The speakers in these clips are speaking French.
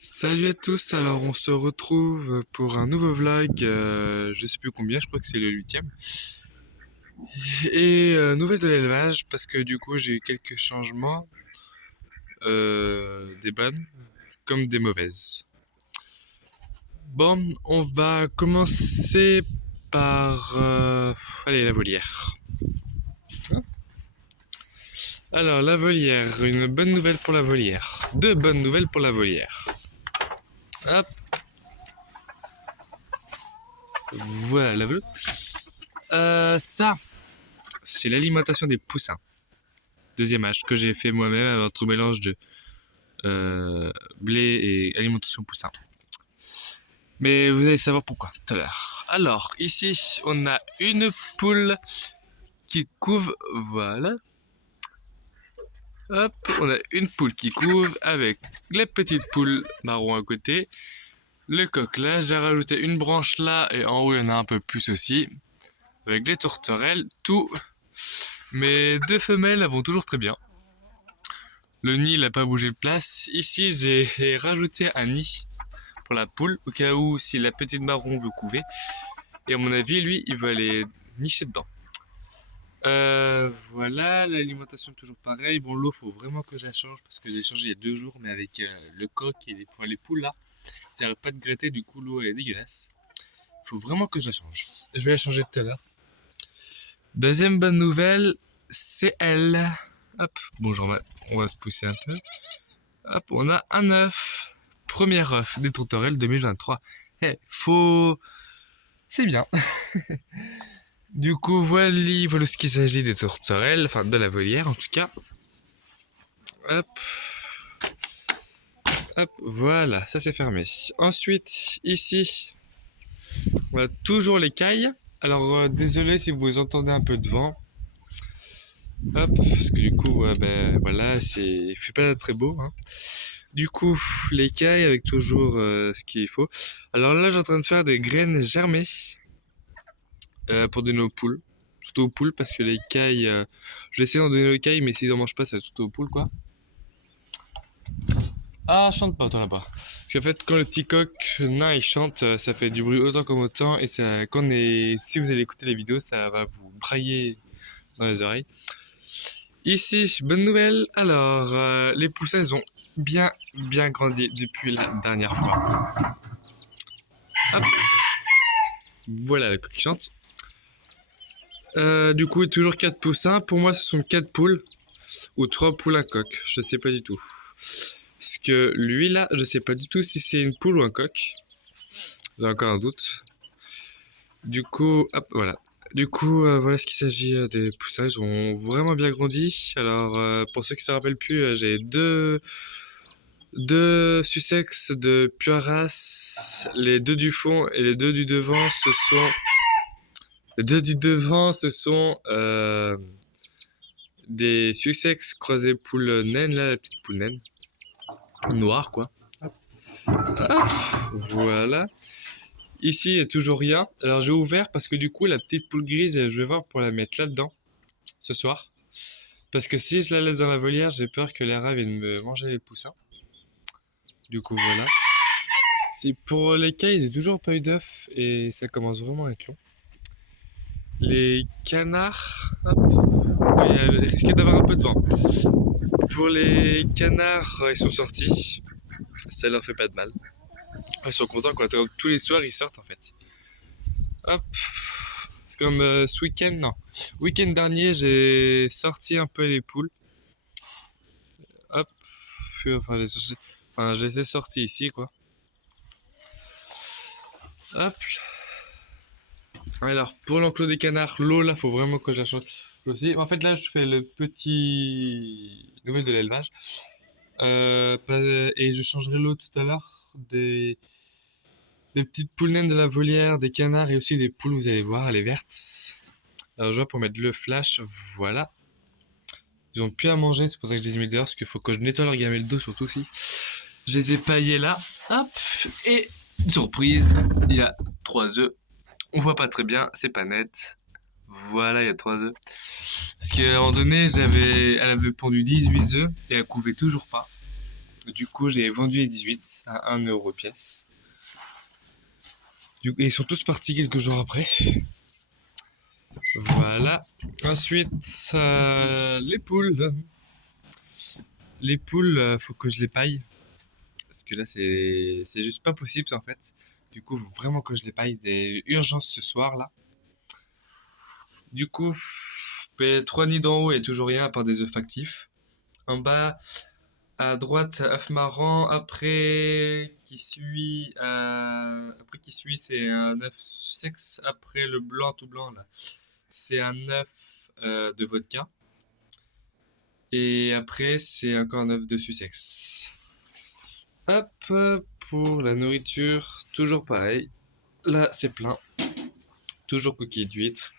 Salut à tous, alors on se retrouve pour un nouveau vlog, je sais plus combien, je crois que c'est le 8e. Et nouvelle de l'élevage, parce que du coup j'ai eu quelques changements, des bonnes comme des mauvaises. Bon, on va commencer par... allez, la volière. Alors la volière, une bonne nouvelle pour la volière. Deux bonnes nouvelles pour la volière. Hop, voilà la volière. Ça, c'est l'alimentation des poussins. Deuxième âge que j'ai fait moi-même avec un mélange de blé et alimentation poussin. Mais vous allez savoir pourquoi tout à l'heure. Alors, ici, on a une poule qui couve, voilà. Hop, on a une poule qui couve avec les petites poules marron à côté. Le coq là, j'ai rajouté une branche là et en haut il y en a un peu plus aussi. Avec les tourterelles, tout. Mes deux femelles elles vont toujours très bien. Le nid n'a pas bougé de place. Ici, j'ai rajouté un nid pour la poule, au cas où si la petite marron veut couver. Et à mon avis, lui, il va aller nicher dedans. Voilà, l'alimentation toujours pareil. Bon, l'eau, faut vraiment que je la change parce que j'ai changé il y a 2 jours, mais avec le coq et les poules là, ils n'arrêtent pas de gratter, du coup l'eau est dégueulasse. Faut vraiment que je la change. Je vais la changer tout à l'heure. Deuxième bonne nouvelle, c'est elle. Hop, bonjour, on va se pousser un peu. Hop, on a un œuf. Premier œuf des tourterelles 2023. Eh, faut... C'est bien. Du coup, voilà ce qu'il s'agit des tourterelles, enfin de la volière en tout cas. Hop. Hop, voilà, ça c'est fermé. Ensuite, ici, on a toujours l'écaille. Alors, désolé si vous entendez un peu de vent. Hop, parce que du coup, ben voilà, il fait pas très beau. Hein. Du coup, l'écaille avec toujours ce qu'il faut. Alors là, j'ai en train de faire des graines germées pour donner aux poules. Surtout aux poules parce que les cailles, je vais essayer d'en donner aux cailles, mais s'ils en mangent pas, ça va surtout aux poules quoi. Ah, chante pas toi là-bas. Parce qu'en fait, quand le petit coq nain il chante, ça fait du bruit autant comme autant et ça, si vous allez écouter les vidéos, ça va vous brailler dans les oreilles. Ici, bonne nouvelle. Alors, les poussins, ils ont bien grandi depuis la dernière fois. Hop. Voilà le coq qui chante. Du coup, toujours 4 poussins. Pour moi, ce sont 4 poules ou 3 poules, un coq. Je ne sais pas du tout. Parce que lui, là, je ne sais pas du tout si c'est une poule ou un coq. J'ai encore un doute. Du coup, hop, voilà. Du coup, voilà ce qu'il s'agit des poussins. Ils ont vraiment bien grandi. Alors, pour ceux qui ne se rappellent plus, j'ai deux Sussex de pure race. Les deux du fond et les deux du devant, les deux du devant, ce sont des Sussex croisés poule naine, là, la petite poule naine. Noire, quoi. Hop, voilà. Ici, il n'y a toujours rien. Alors, j'ai ouvert parce que du coup, la petite poule grise, je vais voir pour la mettre là-dedans, ce soir. Parce que si je la laisse dans la volière, j'ai peur que les rats viennent me manger les poussins. Du coup, voilà. Si pour les cailles, j'ai toujours pas eu d'œufs et ça commence vraiment à être long. Les canards, hop, il risque d'avoir un peu de vent. Pour les canards, ils sont sortis. Ça leur fait pas de mal. Ils sont contents quoi. Tous les soirs, ils sortent en fait. Hop. Comme ce week-end, non. Week-end dernier, j'ai sorti un peu les poules. Hop. Enfin, je les ai sortis ici quoi. Hop. Alors, pour l'enclos des canards, l'eau là, faut vraiment que je la change aussi. En fait, là, je fais le petit nouvelle de l'élevage. Et je changerai l'eau tout à l'heure des petites poules naines de la volière, des canards et aussi des poules, vous allez voir, elle est verte. Alors, je vois pour mettre le flash, voilà. Ils ont plus à manger, c'est pour ça que je les ai mis dehors, parce qu'il faut que je nettoie leur gamelle d'eau surtout aussi. Je les ai paillés là, hop, et surprise, il y a 3 œufs. On voit pas très bien, c'est pas net. Voilà, il y a 3 œufs. Parce qu'à un moment donné, elle avait pondu 18 œufs et elle couvait toujours pas. Du coup, j'ai vendu les 18 à 1 € pièce. Et ils sont tous partis quelques jours après. Voilà. Ensuite, les poules. Les poules, faut que je les paille. Parce que là, c'est juste pas possible en fait. Du coup, faut vraiment que je les paille. Des urgences ce soir là. Du coup, 3 nids d'en haut et toujours rien à part des œufs factifs. En bas, à droite, œuf marron. Après qui suit, c'est un œuf sexe. Après le blanc tout blanc là, c'est un œuf de vodka. Et après, c'est encore un œuf de Sussex. Hop, pour la nourriture, toujours pareil. Là, c'est plein. Toujours coquilles d'huîtres.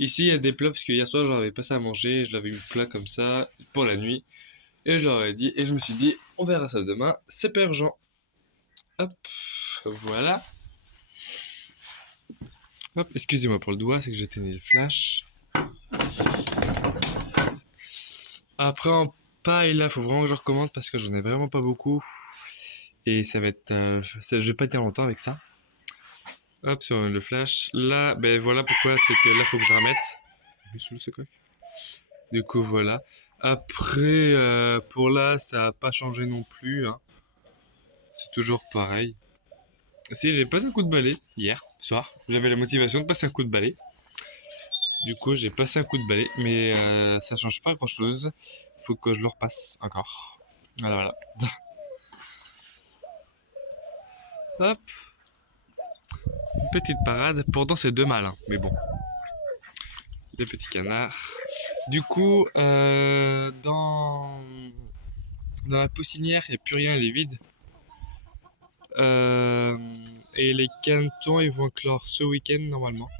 Ici, il y a des plats, parce que hier soir, j'avais pas ça à manger. Je l'avais mis plat comme ça pour la nuit. Et je leur ai dit, et je me suis dit, on verra ça demain. C'est pas urgent. Hop, voilà. Hop, excusez-moi pour le doigt, c'est que j'ai éteint le flash. Après, en paille, là, faut vraiment que je recommande parce que j'en ai vraiment pas beaucoup. Et ça va être. Je vais pas tenir longtemps avec ça. Hop, sur le flash. Là, ben voilà pourquoi, c'est que là, faut que je remette. Sous ce coq. Du coup, voilà. Après, pour là, ça a pas changé non plus. Hein. C'est toujours pareil. Si, j'ai passé un coup de balai hier soir. J'avais la motivation de passer un coup de balai. Du coup, j'ai passé un coup de balai, mais ça change pas grand chose. Il faut que je le repasse encore. Voilà, voilà. Hop. Une petite parade. Pourtant, c'est 2 mâles, hein, mais bon. Les petits canards. Du coup, dans la poussinière, il n'y a plus rien, elle est vide. Et les canetons, ils vont clore ce week-end normalement.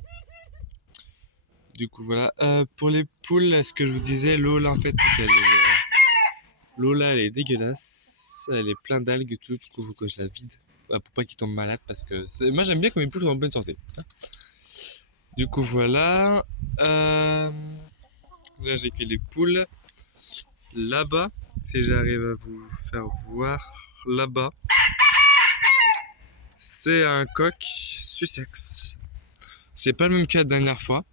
Du coup, voilà. Pour les poules, ce que je vous disais, l'eau là, en fait, c'est qu'elle est. L'eau là, elle est dégueulasse. Elle est pleine d'algues et tout. Du coup, faut que je la vide. Pour pas qu'ils tombent malades. Parce que moi, j'aime bien quand mes poules sont en bonne santé. Du coup, voilà. Là, j'ai que les poules. Là-bas, si j'arrive à vous faire voir, là-bas, c'est un coq Sussex. C'est pas le même que la dernière fois,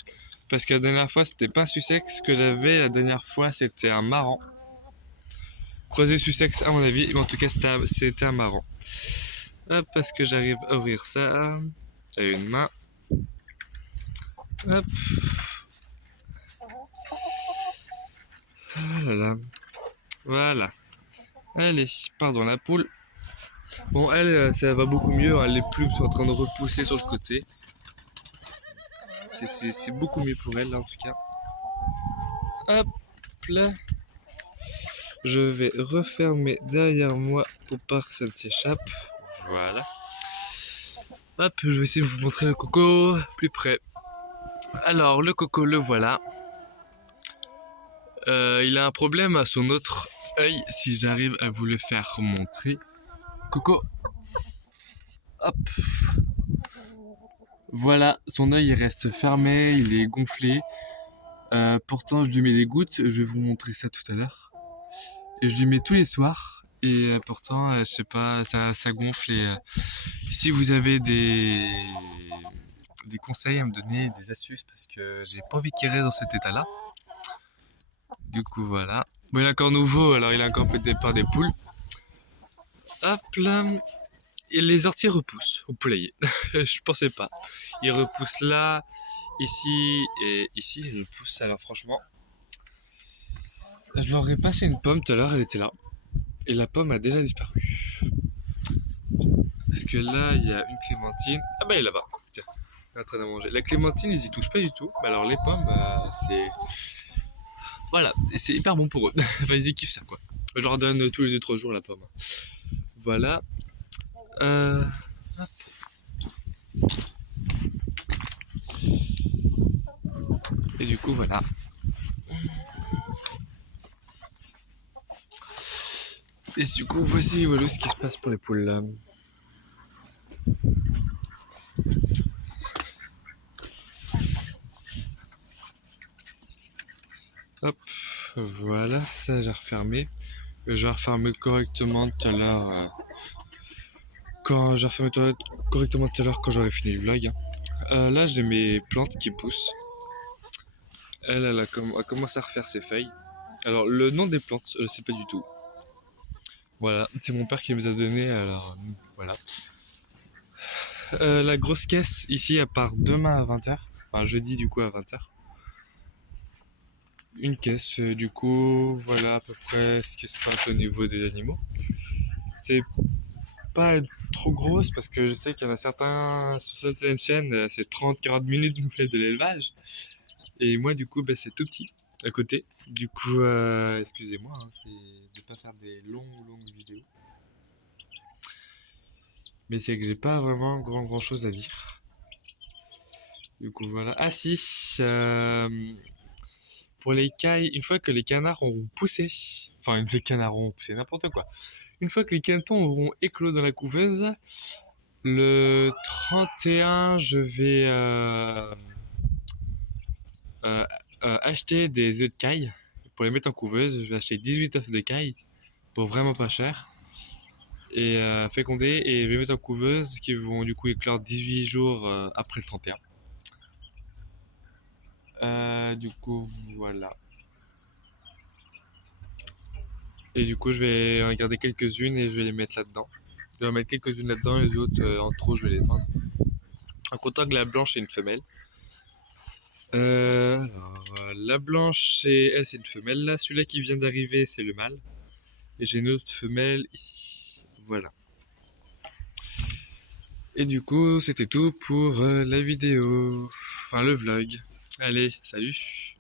parce que la dernière fois, c'était pas un Sussex que j'avais, la dernière fois, c'était un marran. Croisé Sussex, à mon avis, mais en tout cas, c'était un marran. Hop, parce que j'arrive à ouvrir ça à une main. Hop. Ah là là. Voilà. Allez, pardon, la poule. Bon, elle, ça va beaucoup mieux. Hein. Les plumes sont en train de repousser sur le côté. C'est beaucoup mieux pour elle, là, en tout cas. Hop là. Je vais refermer derrière moi pour pas que ça ne s'échappe. Voilà. Hop, je vais essayer de vous montrer le coco plus près. Alors, le coco, le voilà. Il a un problème à son autre œil, si j'arrive à vous le faire montrer. Coco. Hop. Voilà, son œil reste fermé, il est gonflé. Pourtant, je lui mets des gouttes, je vais vous montrer ça tout à l'heure. Et je lui mets tous les soirs. Et pourtant, je sais pas, ça gonfle. Et si vous avez des conseils à me donner, des astuces, parce que j'ai pas envie qu'il reste dans cet état-là. Du coup, voilà. Bon, il est encore nouveau, alors il est encore pété par des poules. Hop là. Et les orties repoussent au poulailler. Je pensais pas. Ils repoussent là, ici et ici. Ils repoussent. Alors franchement, je leur ai passé une pomme tout à l'heure, elle était là. Et la pomme a déjà disparu. Parce que là, il y a une clémentine. Ah bah elle est là-bas. Tiens, elle est en train de manger. La clémentine, ils y touchent pas du tout. Mais alors les pommes, c'est... Voilà, et c'est hyper bon pour eux. Enfin, ils y kiffent ça, quoi. Je leur donne tous les 2-3 jours la pomme. Voilà. Hop. Et du coup, voilà. Et du coup, voici voilà ce qui se passe pour les poules là. Hop, voilà, ça j'ai refermé. Je vais refermer correctement tout à l'heure. Quand je vais refermer correctement tout à l'heure quand j'aurai fini le vlog, hein. Là, j'ai mes plantes qui poussent. Elle a commencé à refaire ses feuilles. Alors, le nom des plantes, je ne sais pas du tout. Voilà, c'est mon père qui les a données, alors voilà. La grosse caisse, ici, elle part demain à 20h. Enfin, jeudi, du coup, à 20h. Une caisse, du coup, voilà à peu près ce qui se passe au niveau des animaux. C'est pas trop grosse parce que je sais qu'il y en a certains sur certaines chaînes, c'est 30-40 minutes nous fait de l'élevage. Et moi, du coup, c'est tout petit à côté. Du coup, excusez-moi, hein, c'est de pas faire des longues vidéos. Mais c'est que j'ai pas vraiment grand chose à dire. Du coup, voilà. Ah si, pour les cailles, une fois que les canards auront poussé, enfin, les canards auront poussé, n'importe quoi. Une fois que les canetons auront éclos dans la couveuse, le 31, je vais euh, acheter des œufs de caille pour les mettre en couveuse. Je vais acheter 18 œufs de caille pour vraiment pas cher et féconder et je vais mettre en couveuse qui vont du coup éclore 18 jours après le 31. Du coup, voilà. Et du coup, je vais en garder quelques-unes et je vais les mettre là-dedans. Je vais en mettre quelques-unes là-dedans, les autres en trop, je vais les vendre. En comptant que la blanche est une femelle. La blanche, c'est une femelle. Là, celui-là qui vient d'arriver, c'est le mâle. Et j'ai une autre femelle ici. Voilà. Et du coup, c'était tout pour la vidéo. Enfin, le vlog. Allez, salut!